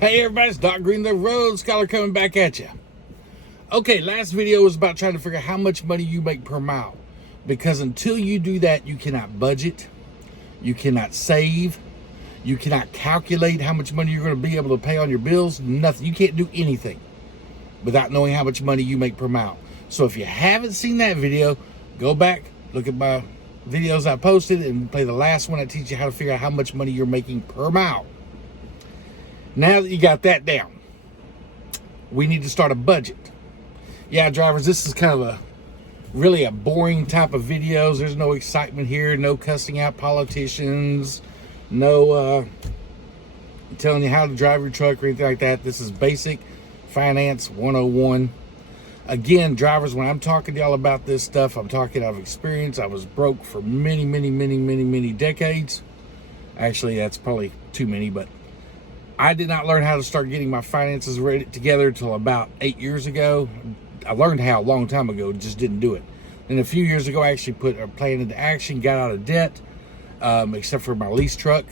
Hey everybody, it's Doc Green, the Road Scholar, coming back at you. Okay, last video was about trying to figure out how much money you make per mile. Because until you do that, you cannot budget, you cannot save, you cannot calculate how much money you're going to be able to pay on your bills, nothing. You can't do anything without knowing how much money you make per mile. So if you haven't seen that video, go back, look at my videos I posted, and play the last one that teaches you how to figure out how much money you're making per mile. Now that you got that down, we need to start a budget. Yeah, drivers, this is kind of really a boring type of videos. There's no excitement here, no cussing out politicians, no telling you how to drive your truck or anything like that. This is basic finance 101. Again, drivers, when I'm talking to y'all about this stuff, I'm talking out of experience. I was broke for many decades. Actually, that's probably too many, but I did not learn how to start getting my finances ready together until about 8 years ago. I learned how a long time ago, just didn't do it. Then a few years ago, I actually put a plan into action, got out of debt, except for my lease truck.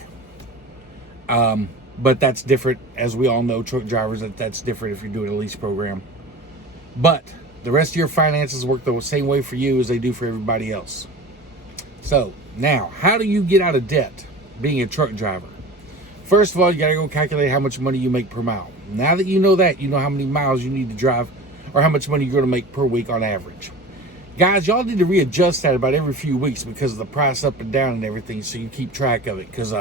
But that's different, as we all know, truck drivers, that's different if you're doing a lease program. But the rest of your finances work the same way for you as they do for everybody else. So now, how do you get out of debt being a truck driver? First of all, you gotta go calculate how much money you make per mile. Now that you know that, you know how many miles you need to drive or how much money you're gonna make per week on average. Guys, y'all need to readjust that about every few weeks because of the price up and down and everything, so you keep track of it. Because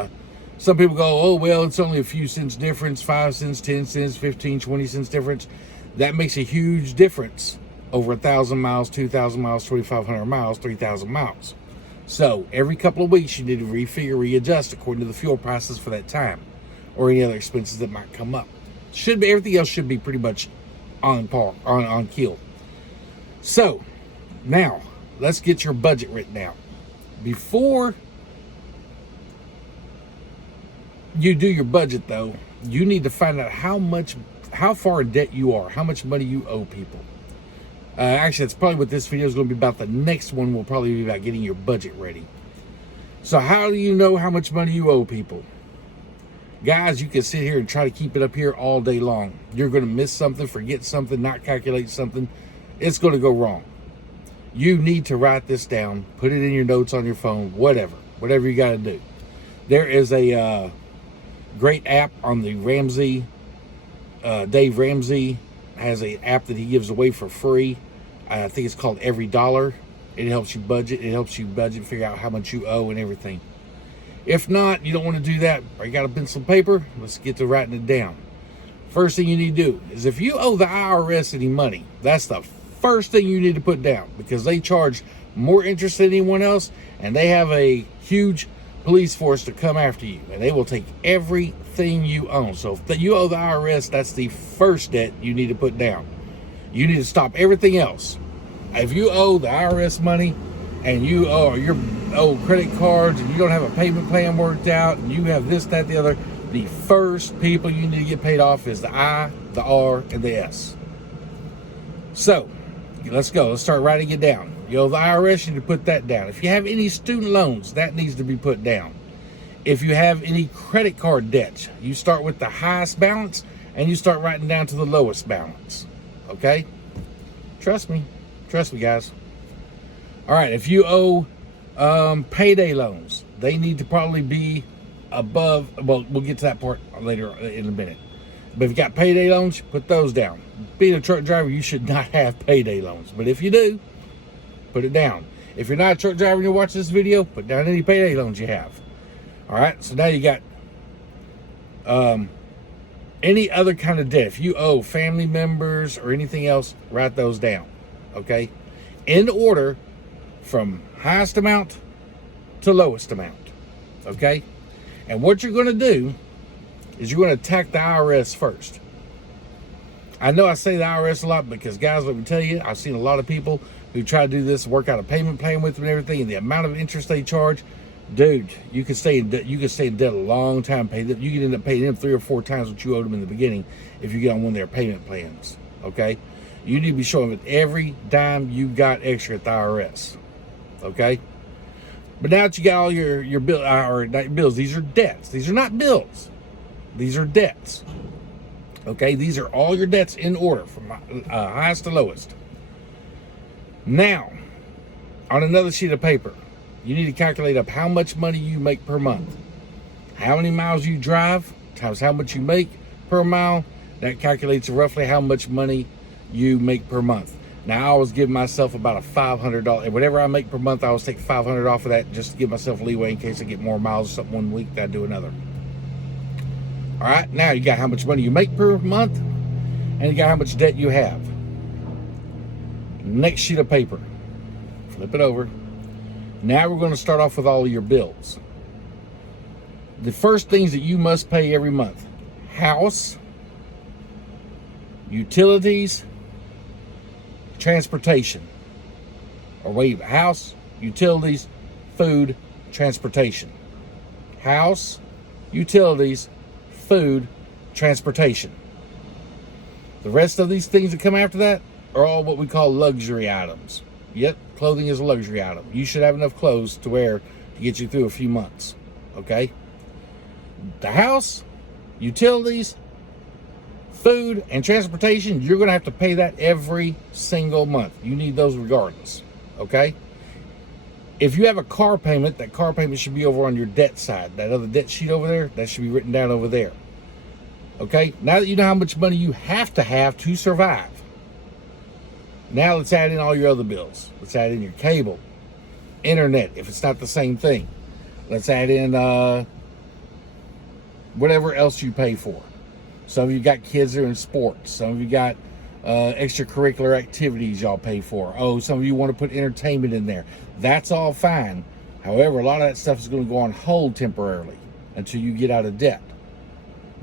some people go, oh, well, it's only a few cents difference, 5 cents, 10 cents, 15, 20 cents difference. That makes a huge difference over 1,000 miles, 2,000 miles, 2,500 miles, 3,000 miles. So every couple of weeks, you need to refigure, readjust according to the fuel prices for that time or any other expenses that might come up. Should be, everything else should be pretty much on par, on keel. So now let's get your budget written out. Before you do your budget though, you need to find out how far in debt you are, how much money you owe people. Actually, that's probably what this video is going to be about. The next one will probably be about getting your budget ready. So how do you know how much money you owe people? Guys, you can sit here and try to keep it up here all day long. You're going to miss something, forget something, not calculate something. It's going to go wrong. You need to write this down, put it in your notes on your phone, whatever you got to do. There is a great app on the Ramsey, Dave Ramsey has an app that he gives away for free. I think it's called Every Dollar. It helps you budget. It helps you budget, figure out how much you owe and everything. If not, you don't want to do that, or you got a pencil and paper, let's get to writing it down. First thing you need to do is if you owe the IRS any money, that's the first thing you need to put down, because they charge more interest than anyone else, and they have a huge police force to come after you, and they will take everything you own. So if you owe the IRS, that's the first debt you need to put down. You need to stop everything else. If you owe the IRS money and you owe credit cards and you don't have a payment plan worked out and you have this, that, the other, the first people you need to get paid off is the I, the R, and the S. So let's go. Let's start writing it down. You owe the IRS, you need to put that down. If you have any student loans, that needs to be put down. If you have any credit card debts, you start with the highest balance and you start writing down to the lowest balance. Okay? Trust me, guys. All right, if you owe payday loans, they need to probably be above, well, we'll get to that part later in a minute. But if you got payday loans, put those down. Being a truck driver, you should not have payday loans. But if you do, put it down. If you're not a truck driver and you're watching this video, put down any payday loans you have. All right, so now you got any other kind of debt. If you owe family members or anything else, write those down, okay? In order from highest amount to lowest amount, okay? And what you're going to do is you're going to attack the IRS first. I know I say the IRS a lot because, guys, let me tell you, I've seen a lot of people who try to do this, work out a payment plan with them and everything, and the amount of interest they charge, dude, you could stay in debt. You could stay in debt a long time. You could end up paying them 3 or 4 times what you owed them in the beginning if you get on one of their payment plans. Okay, you need to be showing them every dime you got extra at the IRS. Okay, but now that you got all your bills, these are debts. These are not bills. These are debts. Okay, these are all your debts in order from highest to lowest. Now, on another sheet of paper, you need to calculate up how much money you make per month. How many miles you drive times how much you make per mile. That calculates roughly how much money you make per month. Now, I always give myself about a $500. Whatever I make per month, I always take $500 off of that just to give myself leeway in case I get more miles or something one week that I do another. All right, now you got how much money you make per month, and you got how much debt you have. Next sheet of paper, flip it over. Now we're going to start off with all of your bills. The first things that you must pay every month: house, utilities, transportation. Or wait, house, utilities, food, transportation. House, utilities, food, transportation. The rest of these things that come after that are all what we call luxury items. Yep, clothing is a luxury item. You should have enough clothes to wear to get you through a few months. Okay? The house, utilities, food, and transportation, you're going to have to pay that every single month. You need those regardless. Okay? If you have a car payment, that car payment should be over on your debt side. That other debt sheet over there, that should be written down over there. Okay? Now that you know how much money you have to survive, now let's add in all your other bills. Let's add in your cable, internet, if it's not the same thing. Let's add in whatever else you pay for. Some of you got kids that are in sports. Some of you got extracurricular activities y'all pay for. Oh, some of you want to put entertainment in there. That's all fine. However, a lot of that stuff is going to go on hold temporarily until you get out of debt.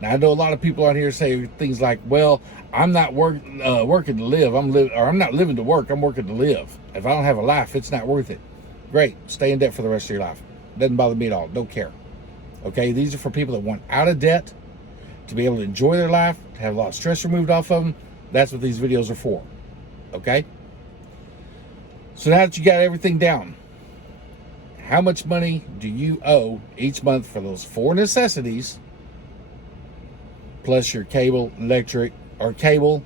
Now, I know a lot of people out here say things like, well, I'm not working to live. I'm not living to work. I'm working to live. If I don't have a life, it's not worth it. Great. Stay in debt for the rest of your life. Doesn't bother me at all. Don't care. Okay? These are for people that want out of debt, to be able to enjoy their life, to have a lot of stress removed off of them. That's what these videos are for. Okay? So now that you got everything down, how much money do you owe each month for those four necessities, plus your cable, electric, or cable,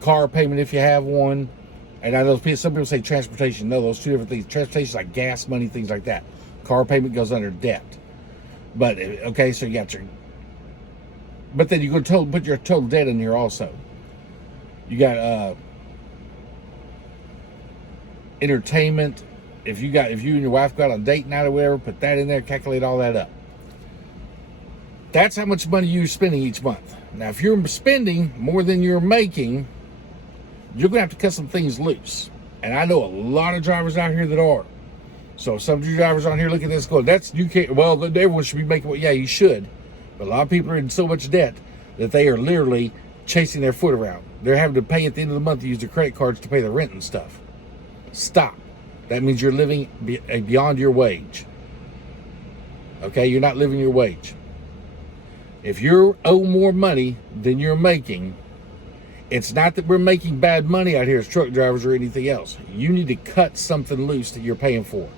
car payment if you have one? And I know some people say transportation. No, those two different things. Transportation is like gas money, things like that. Car payment goes under debt. But, okay, so you got your... But then you're going to put your total debt in here also. You got entertainment. If you and your wife go out on a date night or whatever, put that in there, calculate all that up. That's how much money you're spending each month. Now, if you're spending more than you're making, you're going to have to cut some things loose. And I know a lot of drivers out here that are. So some of you drivers on here look at this going, you can't, well, everyone should be making, well, yeah, you should. But a lot of people are in so much debt that they are literally chasing their foot around. They're having to pay at the end of the month to use their credit cards to pay the rent and stuff. Stop. That means you're living beyond your wage. Okay, you're not living your wage. If you owe more money than you're making, it's not that we're making bad money out here as truck drivers or anything else. You need to cut something loose that you're paying for.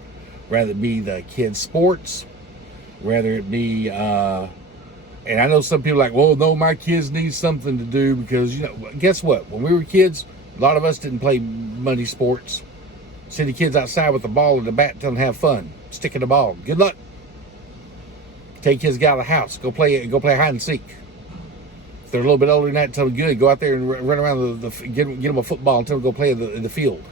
Whether it be the kids' sports, whether it be, and I know some people are like, well, no, my kids need something to do because, guess what? When we were kids, a lot of us didn't play money sports. Send the kids outside with the ball and the bat, tell them have fun. Stick in the ball. Good luck. Take kids out of the house. Go play hide and seek. If they're a little bit older than that, tell them good. Go out there and run around get them a football and tell them go play in the field.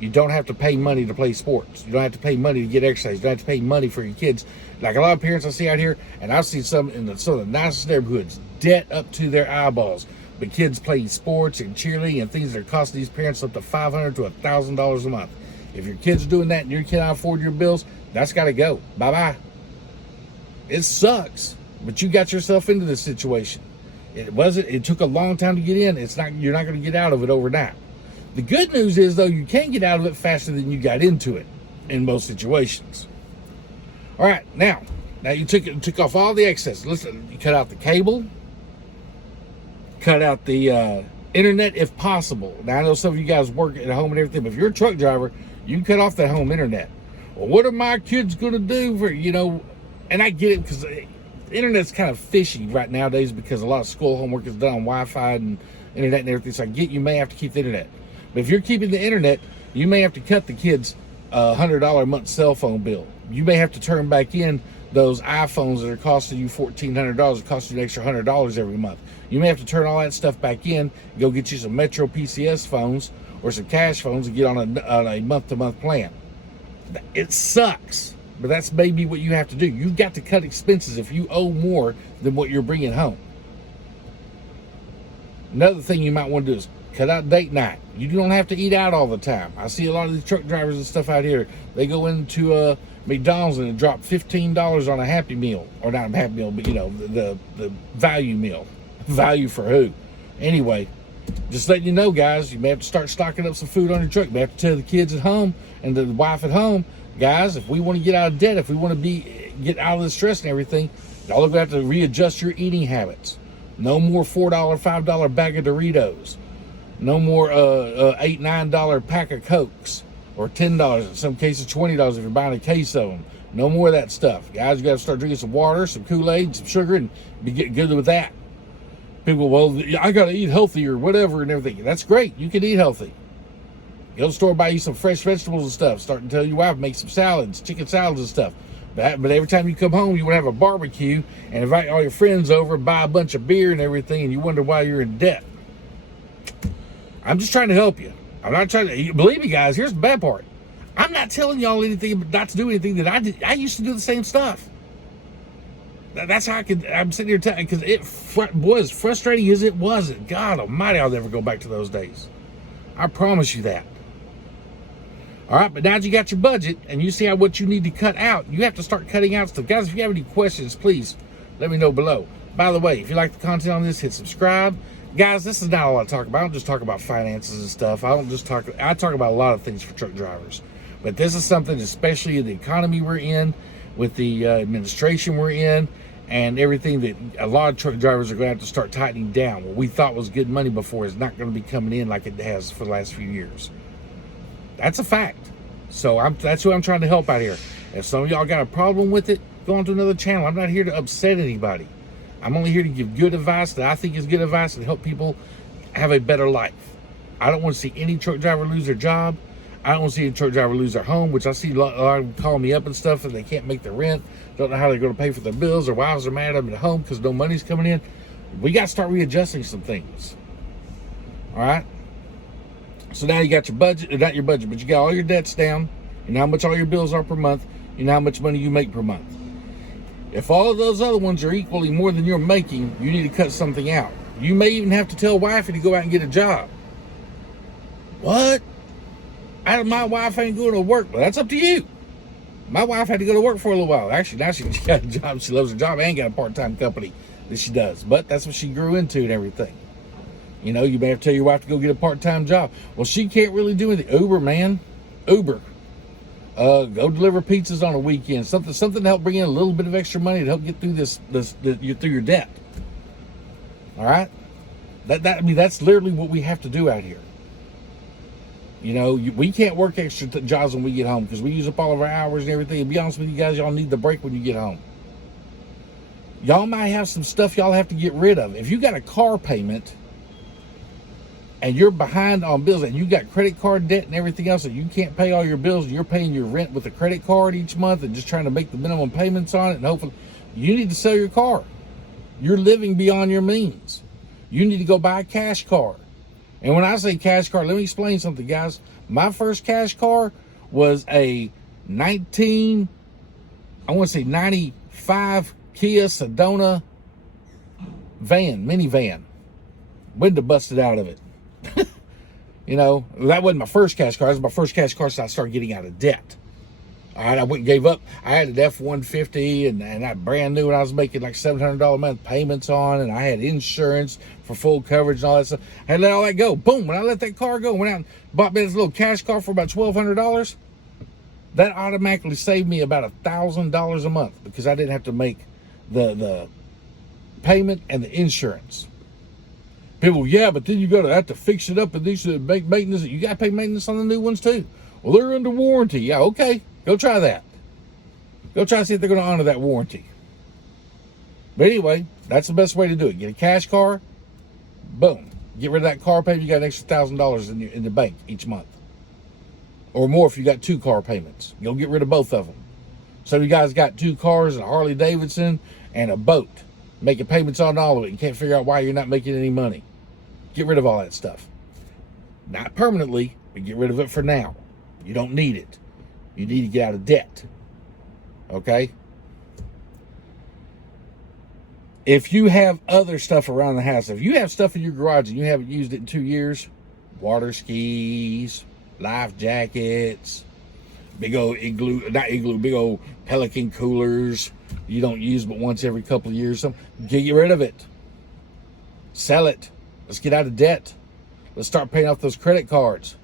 You don't have to pay money to play sports. You don't have to pay money to get exercise. You don't have to pay money for your kids. Like a lot of parents I see out here, and I've seen some in some of the nicest neighborhoods, debt up to their eyeballs. But kids playing sports and cheerleading and things that are costing these parents up to $500 to $1,000 a month. If your kid's doing that and you cannot afford your bills, that's got to go. Bye-bye. It sucks, but you got yourself into this situation. It took a long time to get in. You're not going to get out of it overnight. The good news is, though, you can get out of it faster than you got into it in most situations. All right, now you took off all the excess. Listen, you cut out the cable, cut out the internet if possible. Now, I know some of you guys work at home and everything, but if you're a truck driver, you can cut off that home internet. Well, what are my kids going to do for, and I get it because The internet's kind of fishy right nowadays because a lot of school homework is done on Wi-Fi and internet and everything. So I get you may have to keep the internet. But if you're keeping the internet, you may have to cut the kids a $100 a month cell phone bill. You may have to turn back in those iPhones that are costing you $1,400. It costs you an extra $100 every month. You may have to turn all that stuff back in, go get you some Metro PCS phones or some cash phones and get on a month-to-month plan. It sucks, but that's maybe what you have to do. You've got to cut expenses if you owe more than what you're bringing home. Another thing you might want to do is cut out date night. You don't have to eat out all the time. I see a lot of these truck drivers and stuff out here. They go into McDonald's and drop $15 on a Happy Meal, or not a Happy Meal, but the value meal. Value for who? Anyway, just letting you know, guys, you may have to start stocking up some food on your truck. You may have to tell the kids at home and the wife at home, guys, if we want to get out of debt, if we want to get out of the stress and everything, y'all are going to have to readjust your eating habits. No more $4, $5 bag of Doritos. No more $8, $9 pack of Cokes, or $10, in some cases $20 if you're buying a case of them. No more of that stuff. Guys, you got to start drinking some water, some Kool-Aid, some sugar, and be getting good with that. People, well, I got to eat healthy or whatever and everything. That's great. You can eat healthy. Go to the store, buy you some fresh vegetables and stuff. Start to tell your wife, make some salads, chicken salads and stuff. But every time you come home, you want to have a barbecue and invite all your friends over, buy a bunch of beer and everything, and you wonder why you're in debt. I'm just trying to help you. I'm not trying to, believe me, guys, here's the bad part. I'm not telling y'all anything, not to do anything that I did. I used to do the same stuff. That's how I'm sitting here telling, because it was frustrating as it wasn't. God almighty, I'll never go back to those days. I promise you that. All right, but now that you got your budget and you see what you need to cut out, you have to start cutting out stuff. Guys, if you have any questions, please let me know below. By the way, if you like the content on this, hit subscribe. Guys, this is not all I talk about. I don't just talk about finances and stuff. I talk about a lot of things for truck drivers. But this is something, especially in the economy we're in, with the administration we're in, and everything that a lot of truck drivers are going to have to start tightening down. What we thought was good money before is not going to be coming in like it has for the last few years. That's a fact. So that's who I'm trying to help out here. If some of y'all got a problem with it, go on to another channel. I'm not here to upset anybody. I'm only here to give good advice that I think is good advice and help people have a better life. I don't want to see any truck driver lose their job. I don't want to see a truck driver lose their home, which I see a lot of them calling me up and stuff and they can't make their rent, don't know how they're going to pay for their bills. Their wives are mad at them at home because no money's coming in. We got to start readjusting some things. All right? So now you got your budget, not your budget, but you got all your debts down. You know how much all your bills are per month. You know how much money you make per month. If all of those other ones are equally more than you're making, you need to cut something out. You may even have to tell wifey to go out and get a job. What? My wife ain't going to work. Well, that's up to you. My wife had to go to work for a little while. Actually, now she got a job. She loves her job and got a part-time company that she does. But that's what she grew into and everything. You know, you may have to tell your wife to go get a part-time job. Well, she can't really do anything. Uber, man. Uber. Go deliver pizzas on a weekend. Something to help bring in a little bit of extra money to help get through through your debt. All right? I mean, that's literally what we have to do out here. You know, we can't work extra jobs when we get home because we use up all of our hours and everything. And be honest with you guys, y'all need the break when you get home. Y'all might have some stuff y'all have to get rid of. If you got a car payment and you're behind on bills and you got credit card debt and everything else and you can't pay all your bills and you're paying your rent with a credit card each month and just trying to make the minimum payments on it, and hopefully you need to sell your car. You're living beyond your means. You need to go buy a cash car. And when I say cash car, let me explain something, guys. My first cash car was a 95 Kia Sedona minivan. Window busted out of it. You know, that wasn't my first cash car. That was my first cash car since I started getting out of debt. All right, I went and gave up. I had an F-150 and I brand new, and I was making like $700 a month payments on, and I had insurance for full coverage and all that stuff. I had to let all that go. Boom, when I let that car go, went out and bought me this little cash car for about $1,200, that automatically saved me about $1,000 a month because I didn't have to make the payment and the insurance. People, yeah, but then you have to fix it up and these should make maintenance. You got to pay maintenance on the new ones too. Well, they're under warranty. Yeah, okay. Go try that. Go try to see if they're going to honor that warranty. But anyway, that's the best way to do it. Get a cash car, boom. Get rid of that car payment. You got an extra $1,000 in the bank each month, or more if you got 2 car payments. You'll get rid of both of them. So you guys got 2 cars, a Harley Davidson, and a boat, making payments on all of it. You can't figure out why you're not making any money. Get rid of all that stuff. Not permanently, but get rid of it for now. You don't need it. You need to get out of debt. Okay? If you have other stuff around the house, if you have stuff in your garage and you haven't used it in 2 years, water skis, life jackets, big old big old Pelican coolers you don't use but once every couple of years, get rid of it. Sell it. Let's get out of debt. Let's start paying off those credit cards.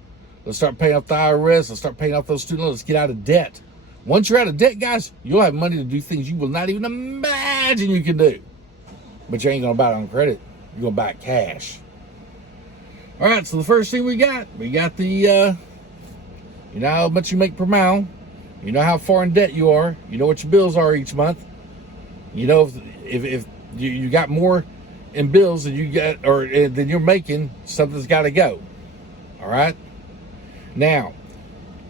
Let's start paying off the IRS. Let's start paying off those student loans. Let's get out of debt. Once you're out of debt, guys, you'll have money to do things you will not even imagine you can do. But you ain't going to buy it on credit. You're going to buy it cash. All right, so the first thing we got the, you know how much you make per mile. You know how far in debt you are. You know what your bills are each month. You know if you got more in bills than you get or than you're making, something's got to go. All right. Now,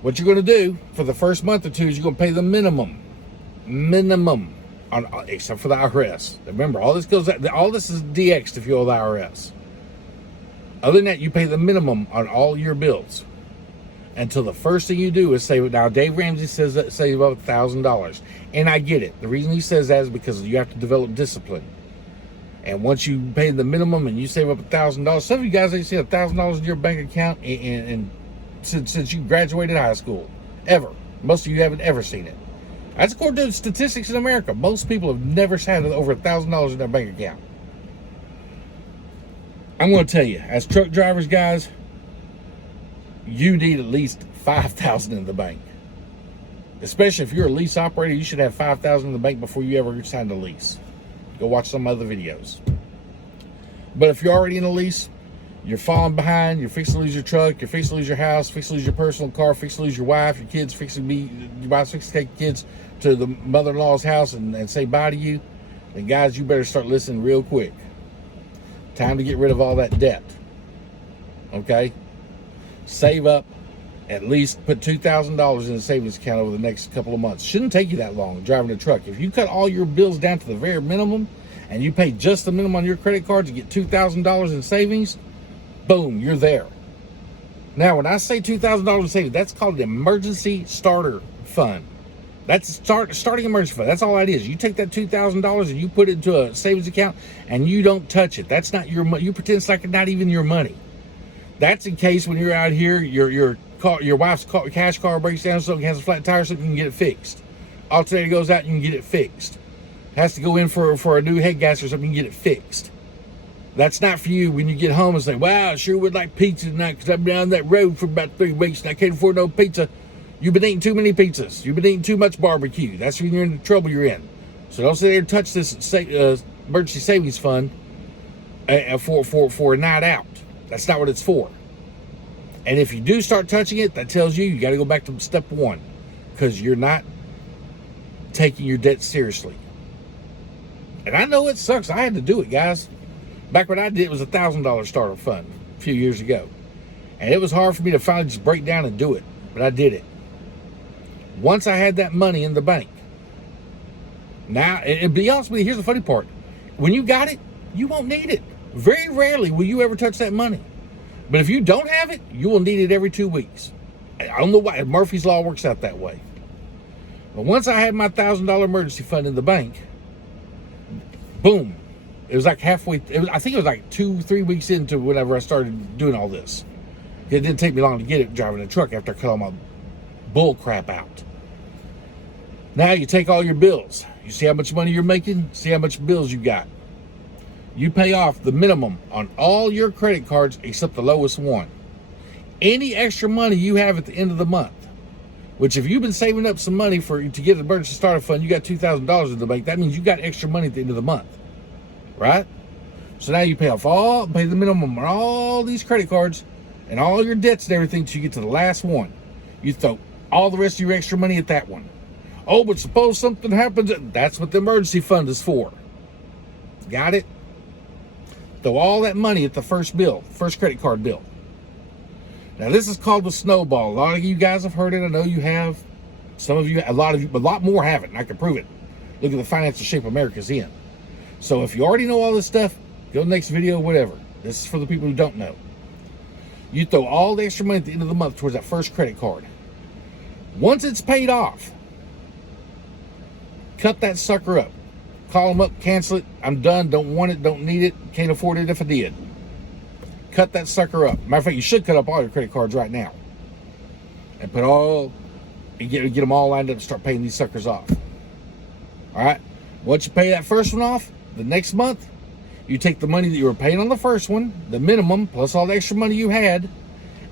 what you're going to do for the first month or two is you're going to pay the minimum on, except for the IRS. Remember, all this is DX'd if you owe the IRS. Other than that, you pay the minimum on all your bills until the first thing you do is save it. Now, Dave Ramsey says that save up $1,000, and I get it. The reason he says that is because you have to develop discipline. And once you pay the minimum and you save up $1,000, some of you guys ain't seen $1,000 in your bank account and since you graduated high school, ever. Most of you haven't ever seen it. That's according to statistics in America. Most people have never had over $1,000 in their bank account. I'm going to tell you, as truck drivers, guys, you need at least $5,000 in the bank. Especially if you're a lease operator, you should have $5,000 in the bank before you ever sign a lease. Go watch some other videos. But if you're already in a lease, you're falling behind, you're fixing to lose your truck, you're fixing to lose your house, fixing to lose your personal car, fixing to lose your wife, your kids, your wife's fixing to take your kids to the mother-in-law's house and say bye to you, then guys, you better start listening real quick. Time to get rid of all that debt. Okay? Save up, at least put $2,000 in a savings account over the next couple of months. Shouldn't take you that long driving a truck. If you cut all your bills down to the very minimum and you pay just the minimum on your credit card to get $2,000 in savings, boom, you're there. Now, when I say $2,000 in savings, that's called an emergency starter fund. That's starting emergency fund. That's all that is. You take that $2,000 and you put it into a savings account and you don't touch it. That's not your money. You pretend it's like not even your money. That's in case when you're out here, your wife's cash car breaks down, something has a flat tire, something you can get it fixed. Alternator goes out, you can get it fixed. Has to go in for a new head gasket or something, you can get it fixed. That's not for you when you get home and say, wow, I sure would like pizza tonight because I've been on that road for about 3 weeks and I can't afford no pizza. You've been eating too many pizzas. You've been eating too much barbecue. That's when you're in the trouble you're in. So don't sit there and touch this emergency savings fund for a night out. That's not what it's for. And if you do start touching it, that tells you got to go back to step one because you're not taking your debt seriously. And I know it sucks. I had to do it, guys. Back when I did, it was $1,000 starter fund a few years ago. And it was hard for me to finally just break down and do it. But I did it. Once I had that money in the bank. Now, and be honest with you, here's the funny part. When you got it, you won't need it. Very rarely will you ever touch that money. But if you don't have it, you will need it every 2 weeks. I don't know why. Murphy's Law works out that way. But once I had my $1,000 emergency fund in the bank, boom. It was like halfway. I think it was like 2-3 weeks into whenever I started doing all this. It didn't take me long to get it driving a truck after I cut all my bull crap out. Now you take all your bills. You see how much money you're making? See how much bills you got. You pay off the minimum on all your credit cards except the lowest one. Any extra money you have at the end of the month, which if you've been saving up some money to get an emergency starter fund, you got $2,000 in the bank. That means you got extra money at the end of the month, right? So now you pay the minimum on all these credit cards and all your debts and everything till you get to the last one. You throw all the rest of your extra money at that one. Oh, but suppose something happens. That's what the emergency fund is for. Got it? Throw all that money at the first bill, first credit card bill. Now this is called the snowball. A lot of you guys have heard it. I know you have. Some of you, a lot more haven't, and I can prove it. Look at the financial shape America's in. So if you already know all this stuff, go to the next video, whatever. This is for the people who don't know. You throw all the extra money at the end of the month towards that first credit card. Once it's paid off, cut that sucker up. Call them up, cancel it. I'm done, don't want it, don't need it, can't afford it if I did. Cut that sucker up. Matter of fact, you should cut up all your credit cards right now. And get them all lined up and start paying these suckers off. All right? Once you pay that first one off, the next month, you take the money that you were paying on the first one, the minimum, plus all the extra money you had,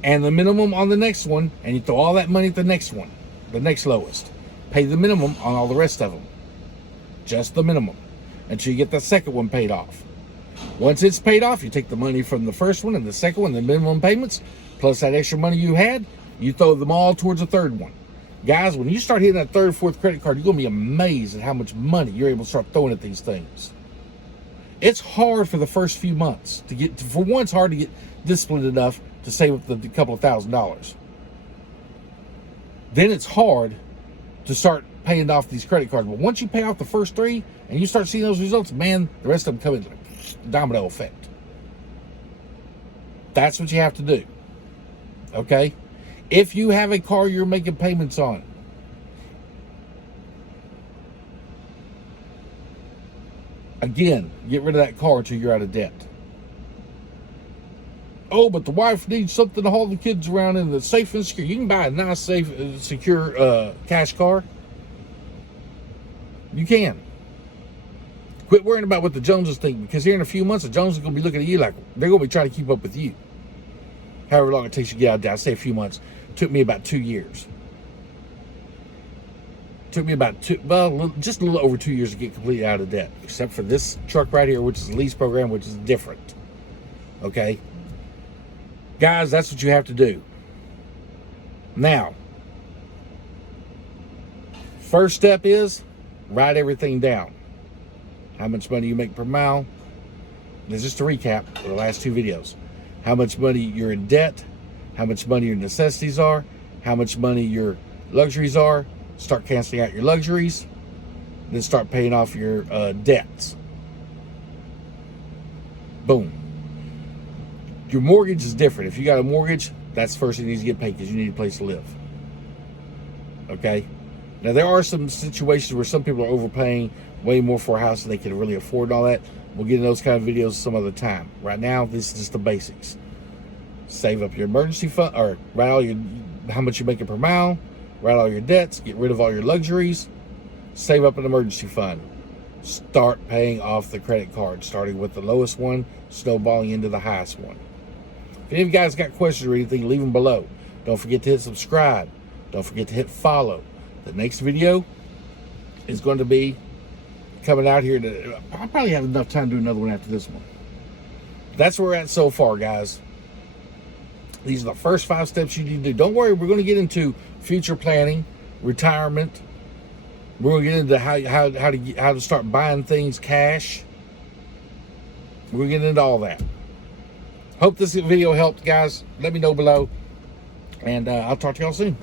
and the minimum on the next one, and you throw all that money at the next one, the next lowest. Pay the minimum on all the rest of them. Just the minimum, until you get the second one paid off. Once it's paid off, you take the money from the first one and the second one, the minimum payments, plus that extra money you had, you throw them all towards the third one. Guys, when you start hitting that third, fourth credit card, you're going to be amazed at how much money you're able to start throwing at these things. It's hard for the first few months to get, for one, it's hard to get disciplined enough to save up the couple of $1,000s. Then it's hard to start paying off these credit cards. But once you pay off the first three and you start seeing those results, man, the rest of them come in like domino effect. That's what you have to do. Okay? If you have a car you're making payments on, again, get rid of that car until you're out of debt. Oh, but the wife needs something to haul the kids around in the safe and secure. You can buy a nice, safe, secure cash car. You can. Quit worrying about what the Joneses think, because here in a few months, the Joneses are going to be looking at you like they're going to be trying to keep up with you. However long it takes you to get out of debt. I say a few months. It took me about 2 years. It took me about just a little over 2 years to get completely out of debt, except for this truck right here, which is a lease program, which is different. Okay? Guys, that's what you have to do. Now, first step is write everything down. How much money you make per mile. This is just a recap of the last two videos. How much money you're in debt, how much money your necessities are, how much money your luxuries are. Start canceling out your luxuries, then start paying off your debts. Boom. Your mortgage is different. If you got a mortgage, that's the first thing that needs to get paid, because you need a place to live. Okay? Now, there are some situations where some people are overpaying way more for a house than they can really afford and all that. We'll get into those kind of videos some other time. Right now, this is just the basics. Save up your emergency fund, or write all your, how much you're making per mile, write all your debts, get rid of all your luxuries, save up an emergency fund. Start paying off the credit card, starting with the lowest one, snowballing into the highest one. If any of you guys got questions or anything, leave them below. Don't forget to hit subscribe. Don't forget to hit follow. The next video is going to be coming out here. I'll probably have enough time to do another one after this one. That's where we're at so far, guys. These are the first 5 steps you need to do. Don't worry, we're going to get into future planning, retirement. We're going to get into how to start buying things cash. We're going to get into all that. Hope this video helped, guys. Let me know below, and I'll talk to y'all soon.